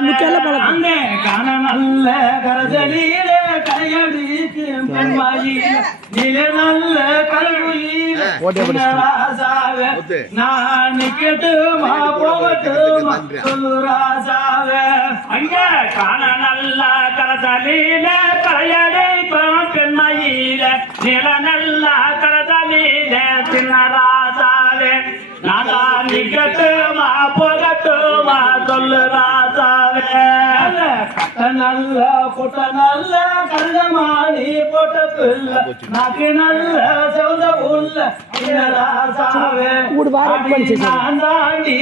அங்கே காண நல்ல கரசலியில கையடிக்கு பெண்மாயில நில நல்ல கல்வியில ராசாவே நான் நிக்கட்டுமா போகட்டுமா சொல்லு ராசாவே அங்கே காண நல்ல கரசலியில கையடிக்கு பெண்மாயில நில நல்ல கரசலியில சின்ன ராசாவே நான் நிக்கட்டுமா போகட்டுமா சொல்லு ராசாவே நல்ல போட்ட நல்ல கல்லமாணி போட்ட பிள்ளை நாக்கு நல்ல செவந்த புல்ல ராசாவே நான் தாண்டி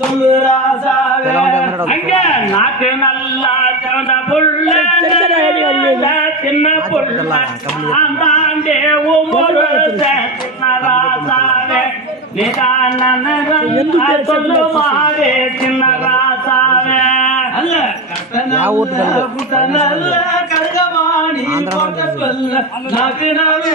சொல்லு ராசாவே அங்க நாக்கு நல்லா செவந்த புல்ல சின்ன புல்ல நான் தாண்டி சின்ன ராசாவே நிதான சொல்லு மாறே சின்ன ராசாவே கருகமாணி போட்ட சொல்ல நாக்கு நல்ல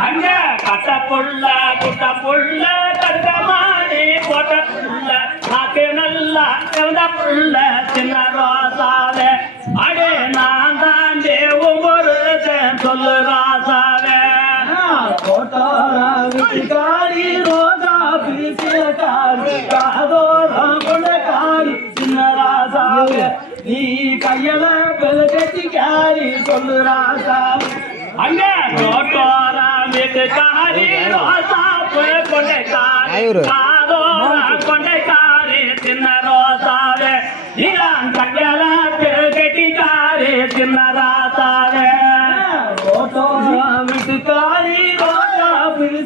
அங்க கட்ட புள்ள குட்ட புள்ள கருகமாணி போட்ட புள்ள நாக்கு நல்லா சிவந்த புள்ள சின்ன ராசாவே அடே நான் தாண்டி ஒவ்வொரு சொல்லு ராசாவே காரி ரோஜா பிரிசிய காரி காதோரம் கொண்ட காரி சின்ன ராசாவே நீ கையில பெருகத்தி காரி சொல்லு ராசாவே அங்க ரோட்டோரா வீட்டு காரி ரோசா கொண்ட காரி காதோரம் கொண்ட காரி சின்ன ரோசாவே நீதான் கையில பெருகத்தி காரி சின்ன ராசாவே ரோட்டோரா வீட்டு காரி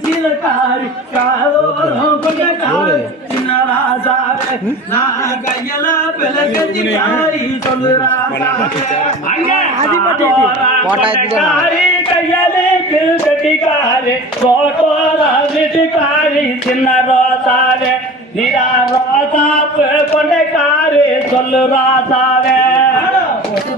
சிலக்காரி காதோரம் கொண்ட காரி சின்ன ராசாவே நான் கையில பெலகத்தி காரி சொல்லு ராசாவே காரி கையில பெலகத்தி காரி காரி சின்ன ராசாவே நிரா ராசா கொண்ட காரி சொல்லு ராசாவே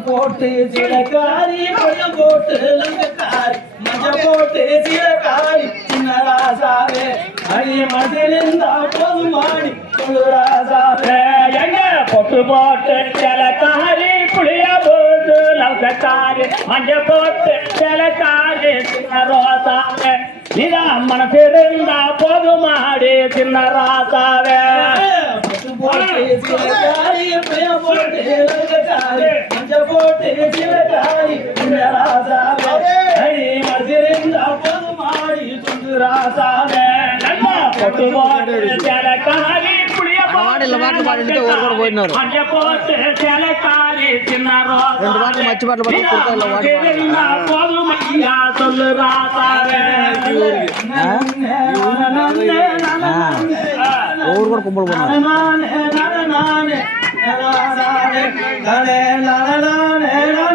போட்டு சிலக்காரி கொஞ்சம் போட்டு லங்கக்காரி மஞ்ச போட்டு சிலக்காரி சின்ன ராசாவே அடி மதிலிருந்தா போதும் மாடி சொல்லு ராசாவே எங்க பொட்டு போட்டு சிலக்காரி புளிய போட்டு லங்கக்காரி மஞ்ச போட்டு சிலக்காரி சின்ன ராசாவே நிதா மனசிருந்தா போதும் மாடி சின்ன ராசாவே போட்டு சிலக்காரி புளிய போட்டு லங்கக்காரி போட்டு சிலக்காரி சின்ன ராசாவே அடி மதிலிருந்தா போதும் மாடி சொல்லு ராசாவே பொட்டு போட்டு சிலக்காரி புளிய போட்டு மஞ்ச போட்டு சிலக்காரி சின்ன ராசாவே போதும் ஐயா சொல்லு ராசாவே ஒவ்வொரு கூட கும்பல் போனாங்க